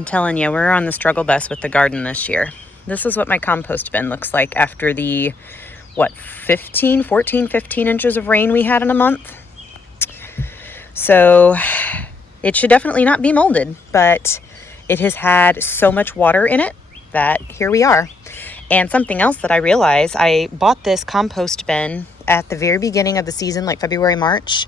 I'm telling you, we're on the struggle bus with the garden this year. This is what my compost bin looks like after the, 15 inches of rain we had in a month. So it should definitely not be molded, but it has had so much water in it that here we are. And something else that I realized, I bought this compost bin at the very beginning of the season, like February, March.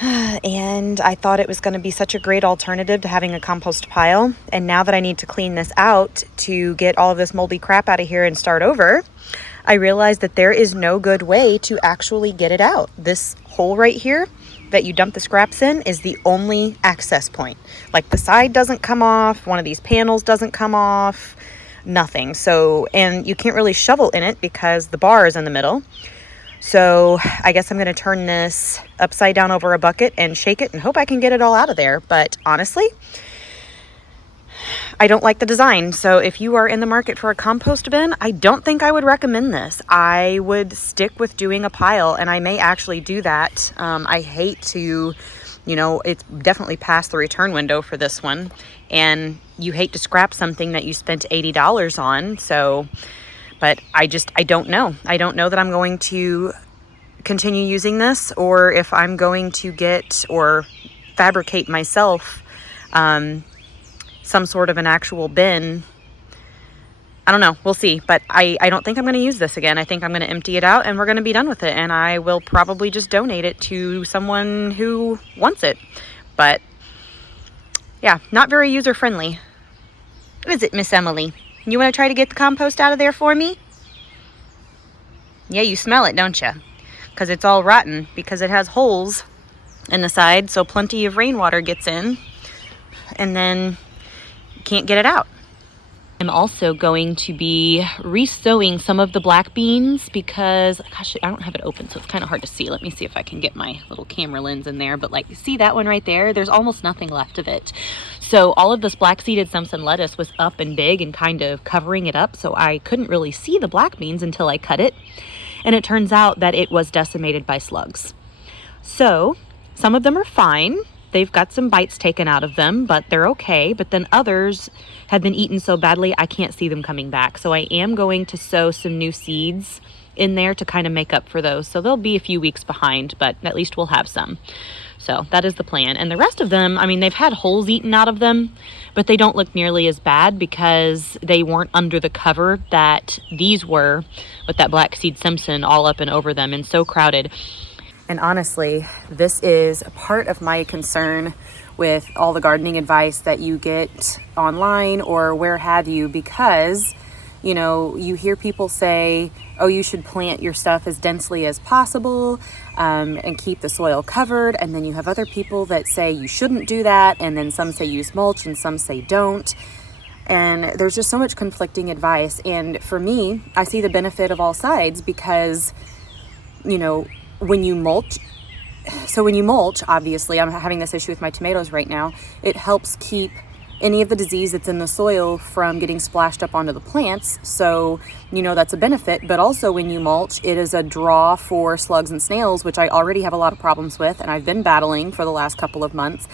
And I thought it was going to be such a great alternative to having a compost pile. And now that I need to clean this out to get all of this moldy crap out of here and start over, I realized that there is no good way to actually get it out. This hole right here that you dump the scraps in is the only access point. Like the side doesn't come off, one of these panels doesn't come off, nothing. So, and you can't really shovel in it because the bar is in the middle. So I guess I'm going to turn this upside down over a bucket and shake it and hope I can get it all out of there. But honestly, I don't like the design. So if you are in the market for a compost bin, I don't think I would recommend this. I would stick with doing a pile, and I may actually do that. I hate to, it's definitely past the return window for this one. And you hate to scrap something that you spent $80 on. So... but I don't know. I don't know that I'm going to continue using this, or if I'm going to get or fabricate myself some sort of an actual bin. I don't know. We'll see. But I don't think I'm going to use this again. I think I'm going to empty it out and we're going to be done with it. And I will probably just donate it to someone who wants it. But yeah, not very user friendly. Is it, Miss Emily? You want to try to get the compost out of there for me? Yeah, you smell it, don't you? Because it's all rotten because it has holes in the side, so plenty of rainwater gets in and then you can't get it out. I'm also going to be re-sowing some of the black beans because, gosh, I don't have it open, so it's kind of hard to see. Let me see if I can get my little camera lens in there. But like, see that one right there? There's almost nothing left of it. So all of this black-seeded Simpson lettuce was up and big and kind of covering it up, so I couldn't really see the black beans until I cut it. And it turns out that it was decimated by slugs. So some of them are fine. They've got some bites taken out of them, but they're okay. But then others have been eaten so badly, I can't see them coming back. So I am going to sow some new seeds in there to kind of make up for those. So they'll be a few weeks behind, but at least we'll have some. So that is the plan. And the rest of them, I mean, they've had holes eaten out of them, but they don't look nearly as bad because they weren't under the cover that these were with that black seed Simpson all up and over them and so crowded. And honestly, this is a part of my concern with all the gardening advice that you get online or where have you, because, you hear people say, oh, you should plant your stuff as densely as possible and keep the soil covered. And then you have other people that say you shouldn't do that. And then some say use mulch and some say don't. And there's just so much conflicting advice. And for me, I see the benefit of all sides because, when you mulch, obviously, I'm having this issue with my tomatoes right now. It helps keep any of the disease that's in the soil from getting splashed up onto the plants. So, that's a benefit. But also when you mulch, it is a draw for slugs and snails, which I already have a lot of problems with. And I've been battling for the last couple of months.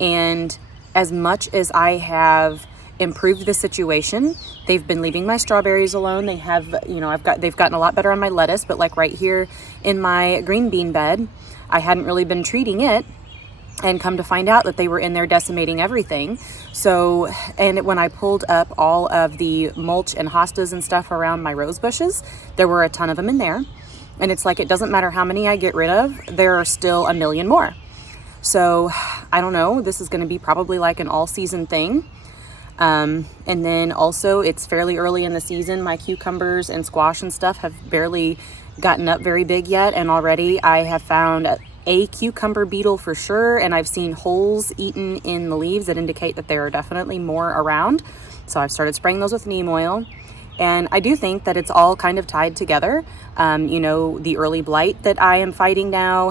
And as much as I have improved the situation, they've been leaving my strawberries alone. They have, they've gotten a lot better on my lettuce, but like right here in my green bean bed, I hadn't really been treating it, and come to find out that they were in there decimating everything. So, and when I pulled up all of the mulch and hostas and stuff around my rose bushes, there were a ton of them in there. And it's like, it doesn't matter how many I get rid of, there are still a million more. So I don't know, this is going to be probably like an all season thing. And then also it's fairly early in the season. My cucumbers and squash and stuff have barely gotten up very big yet. And already I have found a cucumber beetle for sure. And I've seen holes eaten in the leaves that indicate that there are definitely more around. So I've started spraying those with neem oil. And I do think that it's all kind of tied together. The early blight that I am fighting now,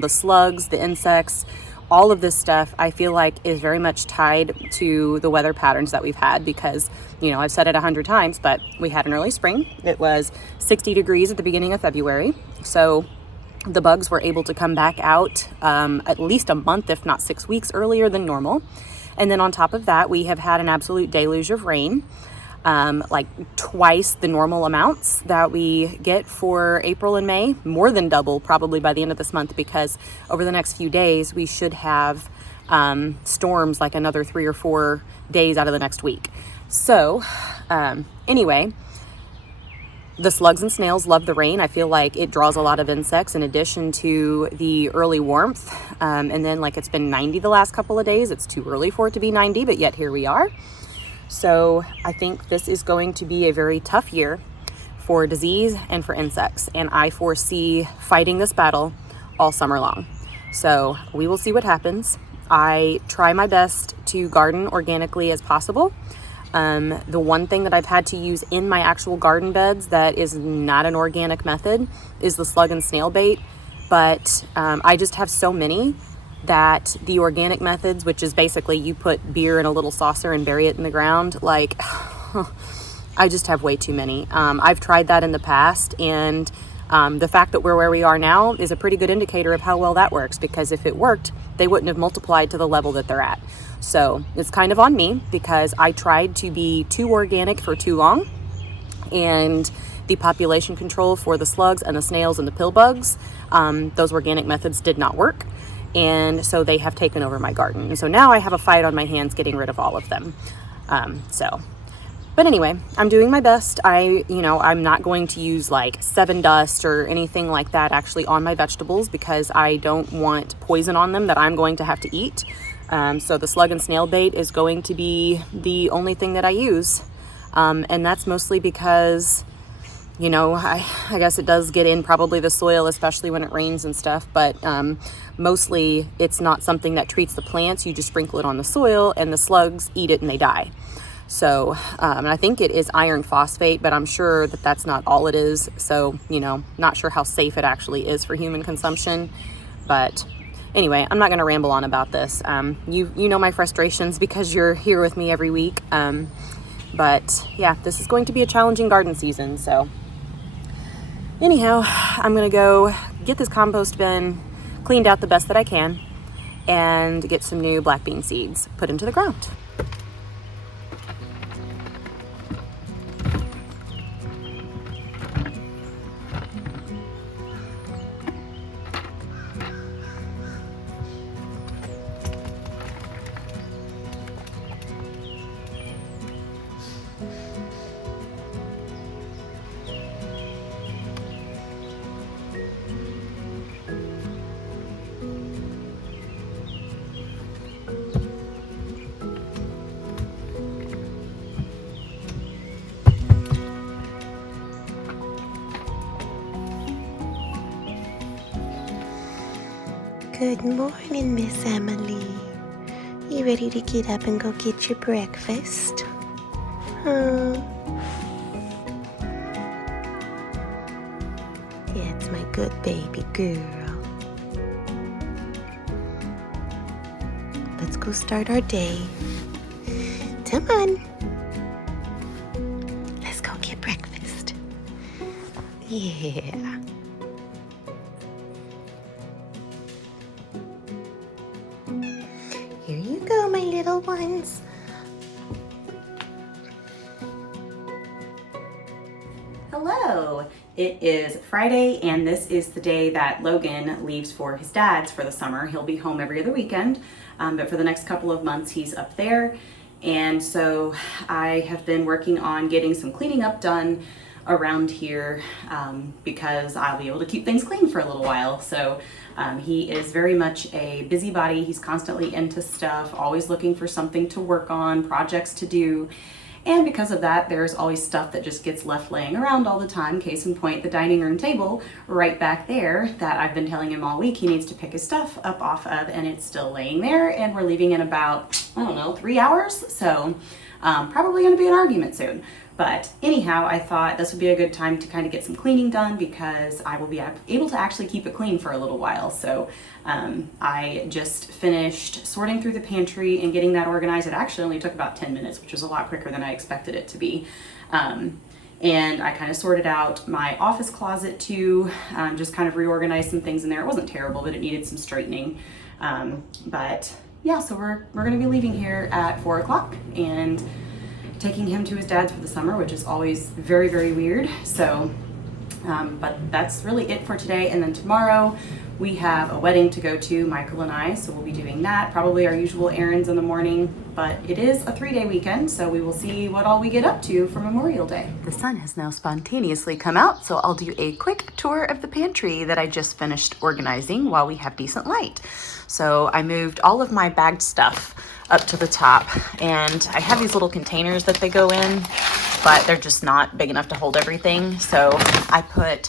the slugs, the insects, all of this stuff I feel like is very much tied to the weather patterns that we've had because, I've said it 100 times, but we had an early spring. It was 60 degrees at the beginning of February. So the bugs were able to come back out at least a month, if not 6 weeks earlier than normal. And then on top of that, we have had an absolute deluge of rain, like twice the normal amounts that we get for April and May, more than double probably by the end of this month, because over the next few days we should have storms like another 3 or 4 days out of the next week. So anyway, the slugs and snails love the rain. I feel like it draws a lot of insects in addition to the early warmth. And then like it's been 90 the last couple of days. It's too early for it to be 90, but yet here we are. So I think this is going to be a very tough year for disease and for insects. And I foresee fighting this battle all summer long. So we will see what happens. I try my best to garden organically as possible. The one thing that I've had to use in my actual garden beds that is not an organic method is the slug and snail bait. But I just have so many that the organic methods, which is basically you put beer in a little saucer and bury it in the ground, like I just have way too many. I've tried that in the past, and the fact that we're where we are now is a pretty good indicator of how well that works, because if it worked, they wouldn't have multiplied to the level that they're at. So it's kind of on me because I tried to be too organic for too long, and the population control for the slugs and the snails and the pill bugs, those organic methods did not work. And so they have taken over my garden. And so now I have a fight on my hands getting rid of all of them. But anyway, I'm doing my best. I'm not going to use like 7 Dust or anything like that actually on my vegetables, because I don't want poison on them that I'm going to have to eat. So the slug and snail bait is going to be the only thing that I use. And that's mostly because, I guess it does get in probably the soil, especially when it rains and stuff. But mostly it's not something that treats the plants. You just sprinkle it on the soil and the slugs eat it and they die. So, and I think it is iron phosphate, but I'm sure that that's not all it is. So, not sure how safe it actually is for human consumption. But anyway, I'm not going to ramble on about this. You know my frustrations because you're here with me every week. But yeah, this is going to be a challenging garden season. So anyhow, I'm going to go get this compost bin cleaned out the best that I can and get some new black bean seeds put into the ground. Good morning, Miss Emily. You ready to get up and go get your breakfast? Huh? Yeah, it's my good baby girl. Let's go start our day. Come on. Let's go get breakfast. Yeah. Here you go, my little ones. Hello! It is Friday, and this is the day that Logan leaves for his dad's for the summer. He'll be home every other weekend, but for the next couple of months he's up there. And so I have been working on getting some cleaning up done around here because I'll be able to keep things clean for a little while. So he is very much a busybody. He's constantly into stuff, always looking for something to work on, projects to do. And because of that, there's always stuff that just gets left laying around all the time. Case in point, the dining room table right back there that I've been telling him all week he needs to pick his stuff up off of, and it's still laying there, and we're leaving in about, 3 hours. So probably gonna be an argument soon. But anyhow, I thought this would be a good time to kind of get some cleaning done because I will be able to actually keep it clean for a little while. So I just finished sorting through the pantry and getting that organized. It actually only took about 10 minutes, which was a lot quicker than I expected it to be. And I kind of sorted out my office closet too, just kind of reorganized some things in there. It wasn't terrible, but it needed some straightening. But yeah, so we're gonna be leaving here at 4 o'clock and taking him to his dad's for the summer, which is always very, very weird. So, but that's really it for today. And then tomorrow we have a wedding to go to, Michael and I, so we'll be doing that. Probably our usual errands in the morning, but it is a 3-day weekend, so we will see what all we get up to for Memorial Day. The sun has now spontaneously come out, so I'll do a quick tour of the pantry that I just finished organizing while we have decent light. So I moved all of my bagged stuff up to the top, and I have these little containers that they go in, but they're just not big enough to hold everything. So I put,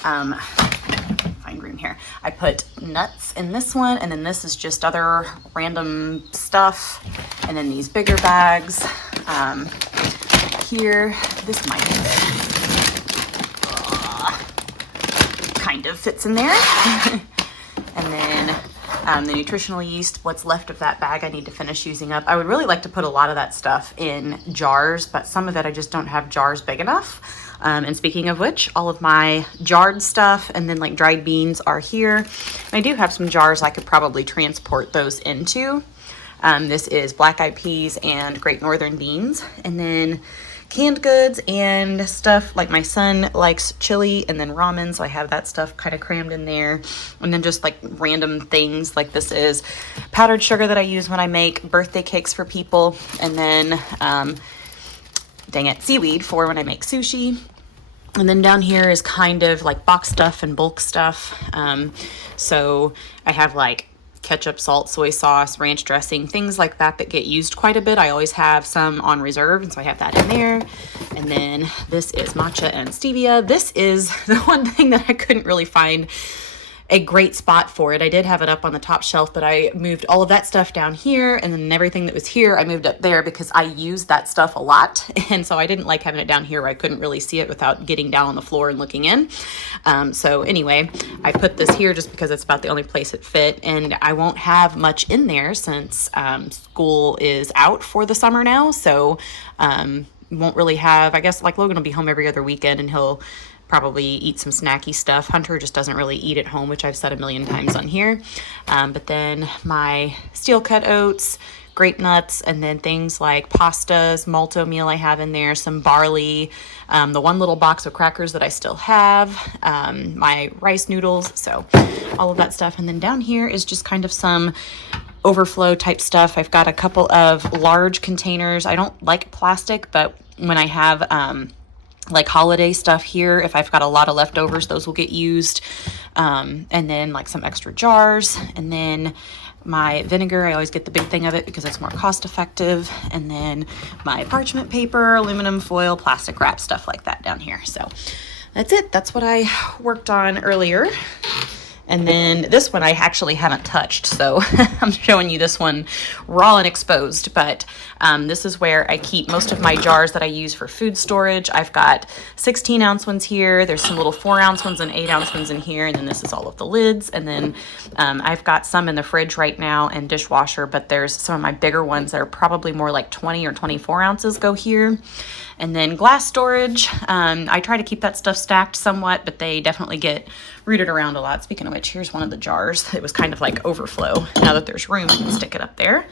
find room here. I put nuts in this one, and then this is just other random stuff. And then these bigger bags, here, this might fit. Kind of fits in there. And then the nutritional yeast, what's left of that bag I need to finish using up. I would really like to put a lot of that stuff in jars, but some of it I just don't have jars big enough. And speaking of which, all of my jarred stuff and then like dried beans are here. And I do have some jars I could probably transport those into. This is black-eyed peas and Great Northern beans. And then canned goods and stuff like my son likes chili and then ramen, so I have that stuff kind of crammed in there. And then just like random things, like this is powdered sugar that I use when I make birthday cakes for people, and then dang it, seaweed for when I make sushi. And then down here is kind of like box stuff and bulk stuff. So I have like ketchup, salt, soy sauce, ranch dressing, things like that that get used quite a bit. I always have some on reserve, and so I have that in there. And then this is matcha and stevia. This is the one thing that I couldn't really find a great spot for it. I did have it up on the top shelf, but I moved all of that stuff down here, and then everything that was here I moved up there because I use that stuff a lot, and so I didn't like having it down here where I couldn't really see it without getting down on the floor and looking in. So anyway, I put this here just because it's about the only place it fit, and I won't have much in there since school is out for the summer now, so won't really have, I guess like Logan will be home every other weekend and he'll probably eat some snacky stuff. Hunter just doesn't really eat at home, which I've said a million times on here. But then my steel cut oats, grape nuts, and then things like pastas, malto meal I have in there, some barley, the one little box of crackers that I still have, my rice noodles, so all of that stuff. And then down here is just kind of some overflow type stuff. I've got a couple of large containers. I don't like plastic, but when I have like holiday stuff here, if I've got a lot of leftovers, those will get used. And then like some extra jars, and then my vinegar, I always get the big thing of it because it's more cost effective. And then my parchment paper, aluminum foil, plastic wrap, stuff like that down here. So that's it. That's what I worked on earlier. And then this one I actually haven't touched, so I'm showing you this one raw and exposed, but this is where I keep most of my jars that I use for food storage. I've got 16-ounce ones here, there's some little 4-ounce ones and 8-ounce ones in here, and then this is all of the lids. And then I've got some in the fridge right now and dishwasher, but there's some of my bigger ones that are probably more like 20 or 24 ounces go here. And then glass storage, I try to keep that stuff stacked somewhat, but they definitely get rooted around a lot. Speaking of which, here's one of the jars. It was kind of like overflow. Now that there's room, I can stick it up there.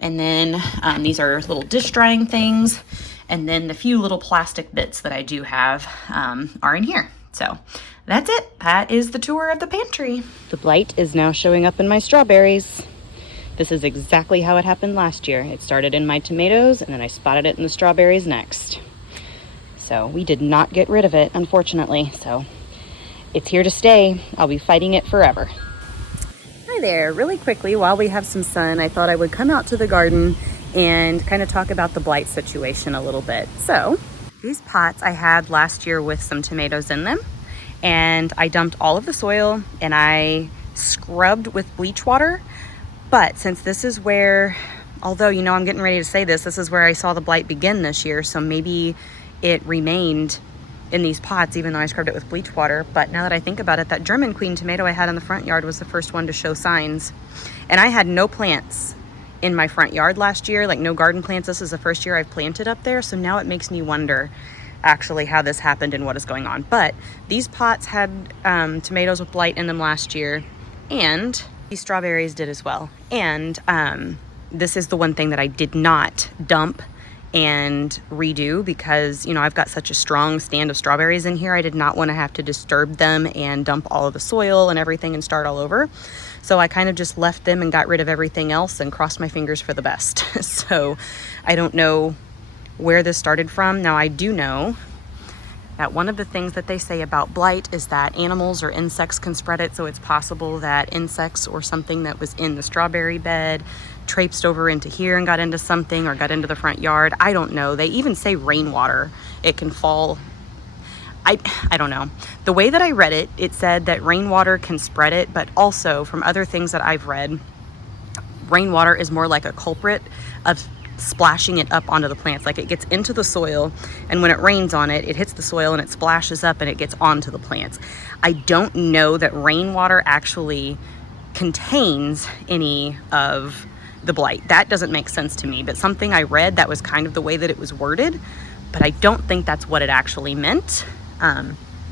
And then these are little dish drying things. And then the few little plastic bits that I do have are in here. So that's it. That is the tour of the pantry. The blight is now showing up in my strawberries. This is exactly how it happened last year. It started in my tomatoes, and then I spotted it in the strawberries next. So we did not get rid of it, unfortunately. So it's here to stay. I'll be fighting it forever. Hi there. Really quickly, while we have some sun, I thought I would come out to the garden and kind of talk about the blight situation a little bit. So these pots I had last year with some tomatoes in them, and I dumped all of the soil and I scrubbed with bleach water. But since this is where, although, you know, I'm getting ready to say this, this is where I saw the blight begin this year. So maybe it remained in these pots, even though I scrubbed it with bleach water. But now that I think about it, that German queen tomato I had in the front yard was the first one to show signs. And I had no plants in my front yard last year, like no garden plants. This is the first year I've planted up there. So now it makes me wonder actually how this happened and what is going on. But these pots had tomatoes with blight in them last year. And These strawberries did as well. And this is the one thing that I did not dump and redo because, you know, I've got such a strong stand of strawberries in here. I did not want to have to disturb them and dump all of the soil and everything and start all over. So I kind of just left them and got rid of everything else and crossed my fingers for the best. So I don't know where this started from. Now I do know that one of the things that they say about blight is that animals or insects can spread it. So it's possible that insects or something that was in the strawberry bed traipsed over into here and got into something or got into the front yard. I don't know. They even say rainwater. It can fall. I don't know. The way that I read it, it said that rainwater can spread it, but also from other things that I've read, rainwater is more like a culprit of splashing it up onto the plants. Like it gets into the soil, and when it rains on it, it hits the soil and it splashes up and it gets onto the plants. I don't know that rainwater actually contains any of the blight. That doesn't make sense to me, but something I read that was kind of the way that it was worded, but I don't think that's what it actually meant.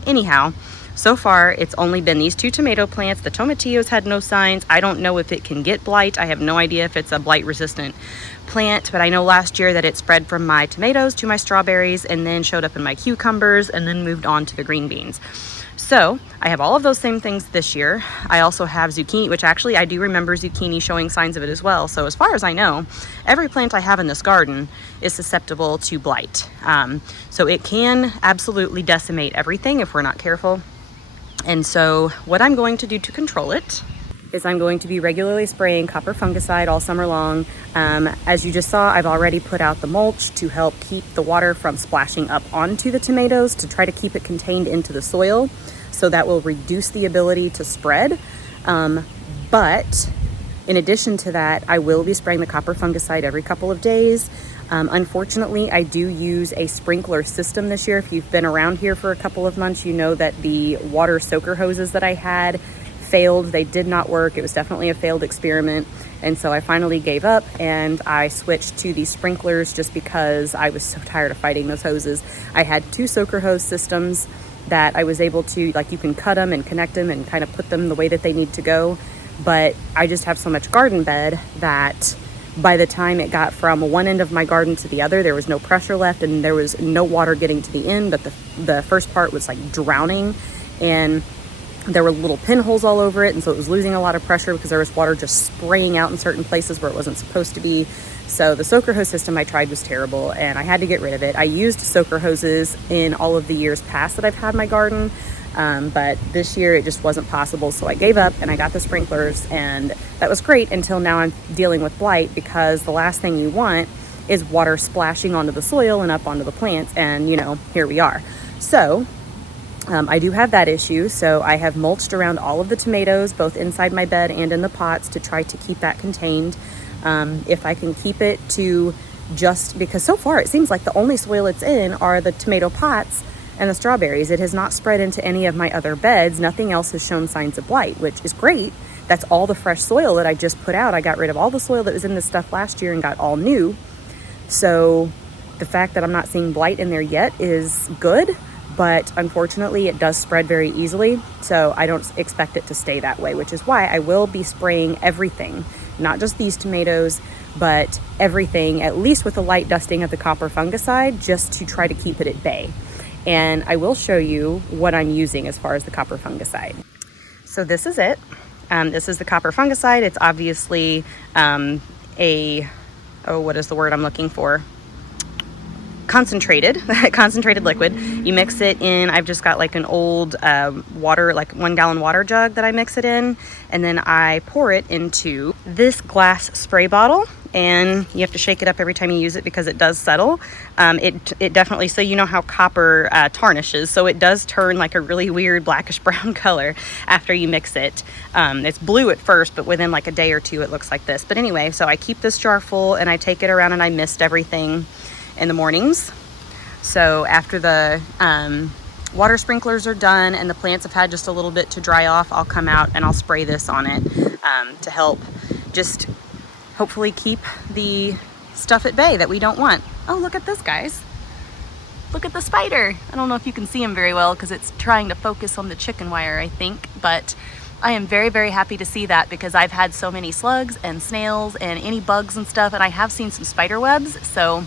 Anyhow, so far it's only been these 2 tomato plants. The tomatillos had no signs. I don't know if it can get blight. I have no idea if it's a blight resistant plant, but I know last year that it spread from my tomatoes to my strawberries and then showed up in my cucumbers and then moved on to the green beans. So I have all of those same things this year. I also have zucchini, which actually I do remember zucchini showing signs of it as well. So as far as I know, every plant I have in this garden is susceptible to blight. So it can absolutely decimate everything if we're not careful. And so what I'm going to do to control it is I'm going to be regularly spraying copper fungicide all summer long. As you just saw, I've already put out the mulch to help keep the water from splashing up onto the tomatoes to try to keep it contained into the soil. So that will reduce the ability to spread. But in addition to that, I will be spraying the copper fungicide every couple of days. Unfortunately, I do use a sprinkler system this year. If you've been around here for a couple of months, you know that the water soaker hoses that I had failed. They did not work. It was definitely a failed experiment. And so I finally gave up and I switched to these sprinklers just because I was so tired of fighting those hoses. I had 2 soaker hose systems that I was able to, like, you can cut them and connect them and kind of put them the way that they need to go. But I just have so much garden bed that by the time it got from one end of my garden to the other, there was no pressure left and there was no water getting to the end. But the first part was like drowning, and there were little pinholes all over it, and so it was losing a lot of pressure because there was water just spraying out in certain places where it wasn't supposed to be. So the soaker hose system I tried was terrible and I had to get rid of it. I used soaker hoses in all of the years past that I've had my garden, but this year it just wasn't possible. So I gave up and I got the sprinklers, and that was great until now I'm dealing with blight, because the last thing you want is water splashing onto the soil and up onto the plants, and you know, here we are. So I do have that issue, so I have mulched around all of the tomatoes, both inside my bed and in the pots, to try to keep that contained. If I can keep it to just, because so far it seems like the only soil it's in are the tomato pots and the strawberries. It has not spread into any of my other beds. Nothing else has shown signs of blight, which is great. That's all the fresh soil that I just put out. I got rid of all the soil that was in this stuff last year and got all new. So the fact that I'm not seeing blight in there yet is good. But unfortunately it does spread very easily, so I don't expect it to stay that way, which is why I will be spraying everything, not just these tomatoes, but everything, at least with a light dusting of the copper fungicide, just to try to keep it at bay. And I will show you what I'm using as far as the copper fungicide. So this is it. This is the copper fungicide. It's obviously what is the word I'm looking for? Concentrated liquid. You mix it in. I've just got like an old water, like 1 gallon water jug that I mix it in, and then I pour it into this glass spray bottle, and you have to shake it up every time you use it because it does settle. It definitely, so you know how copper tarnishes, so it does turn like a really weird blackish brown color after you mix it. It's blue at first, but within like a day or two it looks like this. But anyway, so I keep this jar full and I take it around and I mist everything in the mornings. So after the water sprinklers are done and the plants have had just a little bit to dry off, I'll come out and I'll spray this on it to help just hopefully keep the stuff at bay that we don't want. Oh, look at this, guys. Look at the spider. I don't know if you can see him very well because it's trying to focus on the chicken wire, I think, but I am very, very happy to see that because I've had so many slugs and snails and any bugs and stuff, and I have seen some spider webs, so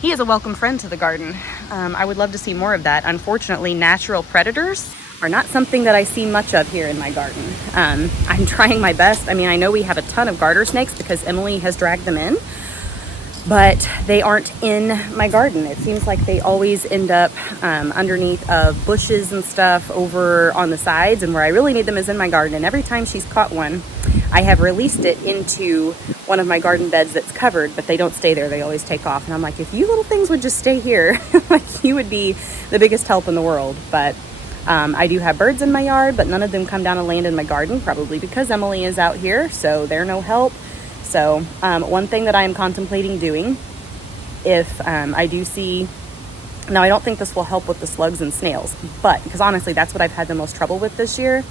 he is a welcome friend to the garden. I would love to see more of that. Unfortunately, natural predators are not something that I see much of here in my garden. I'm trying my best. I mean, I know we have a ton of garter snakes because Emily has dragged them in, but they aren't in my garden. It seems like they always end up underneath of bushes and stuff over on the sides, and where I really need them is in my garden. And every time she's caught one, I have released it into one of my garden beds that's covered, but they don't stay there. They always take off. And I'm like, if you little things would just stay here, like, you would be the biggest help in the world. But I do have birds in my yard, but none of them come down and land in my garden, probably because Emily is out here, so they're no help. So one thing that I am contemplating doing, if I do see, now I don't think this will help with the slugs and snails, but because honestly, that's what I've had the most trouble with this year.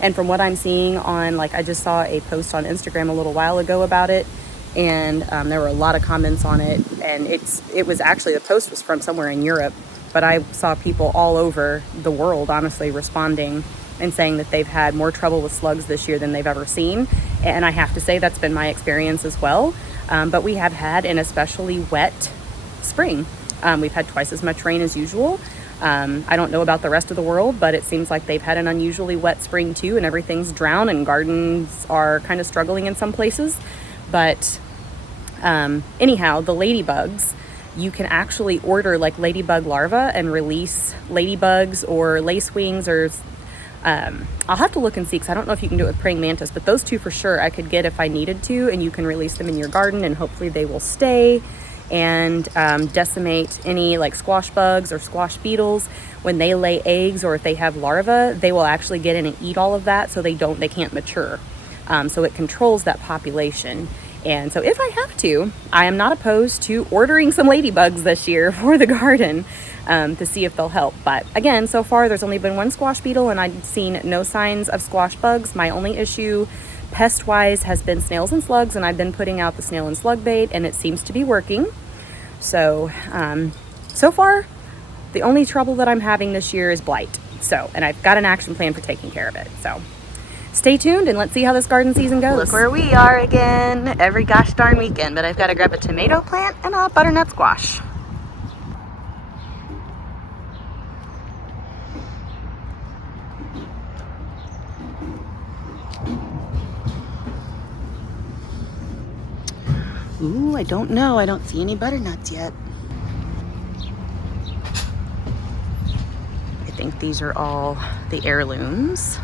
And from what I'm seeing on, like, I just saw a post on Instagram a little while ago about it, and there were a lot of comments on it. And it was actually, the post was from somewhere in Europe, but I saw people all over the world, honestly, responding and saying that they've had more trouble with slugs this year than they've ever seen. And I have to say that's been my experience as well. But we have had an especially wet spring. We've had twice as much rain as usual. I don't know about the rest of the world, but it seems like they've had an unusually wet spring too, and everything's drowned and gardens are kind of struggling in some places. But anyhow, the ladybugs, you can actually order like ladybug larvae and release ladybugs or lacewings or I'll have to look and see, because I don't know if you can do it with praying mantis, but those two for sure I could get if I needed to, and you can release them in your garden and hopefully they will stay and decimate any like squash bugs or squash beetles. When they lay eggs or if they have larvae, they will actually get in and eat all of that, so they can't mature. So it controls that population. And so if I have to, I am not opposed to ordering some ladybugs this year for the garden to see if they'll help. But again, so far there's only been one squash beetle and I've seen no signs of squash bugs. My only issue pest-wise has been snails and slugs, and I've been putting out the snail and slug bait and it seems to be working. So, so far, the only trouble that I'm having this year is blight. So, and I've got an action plan for taking care of it. So stay tuned and let's see how this garden season goes. Look where we are again every gosh darn weekend, but I've got to grab a tomato plant and a butternut squash. Ooh, I don't know. I don't see any butternuts yet. I think these are all the heirlooms.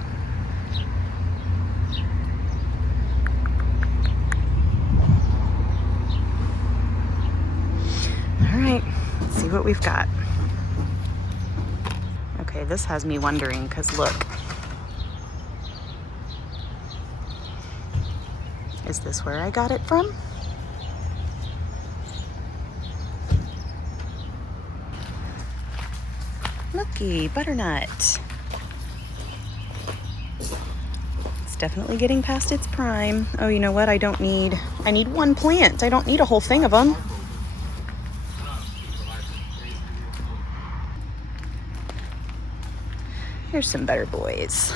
All right, let's see what we've got. Okay, this has me wondering, because look. Is this where I got it from? Looky, butternut. It's definitely getting past its prime. Oh, you know what? I need one plant. I don't need a whole thing of them. Here's some better boys.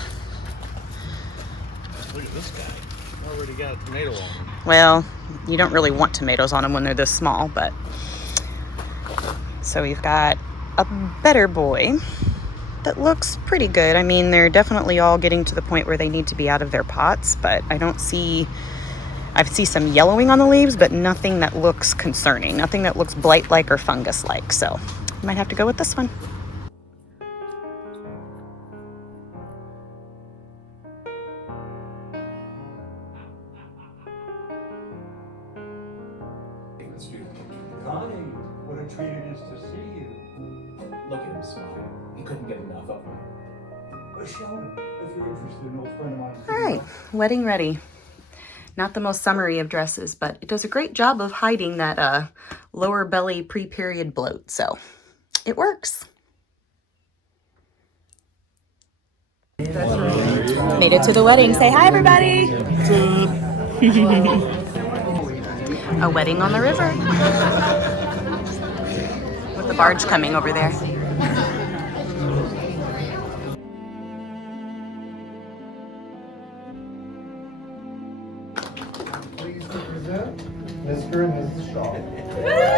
Look at this guy. Already got a tomato on him. Well, you don't really want tomatoes on them when they're this small, but. So we've got a better boy that looks pretty good. I mean, they're definitely all getting to the point where they need to be out of their pots, but I see some yellowing on the leaves, but nothing that looks concerning, nothing that looks blight-like or fungus-like. So I might have to go with this one. Connie, what a treat it is to see you. Look at him smile. He couldn't get enough of me. Show him if you're interested, an old friend of mine. All right, wedding ready. Not the most summery of dresses, but it does a great job of hiding that lower belly pre-period bloat, so it works. Made it to the wedding. Say hi, everybody. A wedding on the river with the barge coming over there. Pleased to present Mr. and Mrs. Shaw.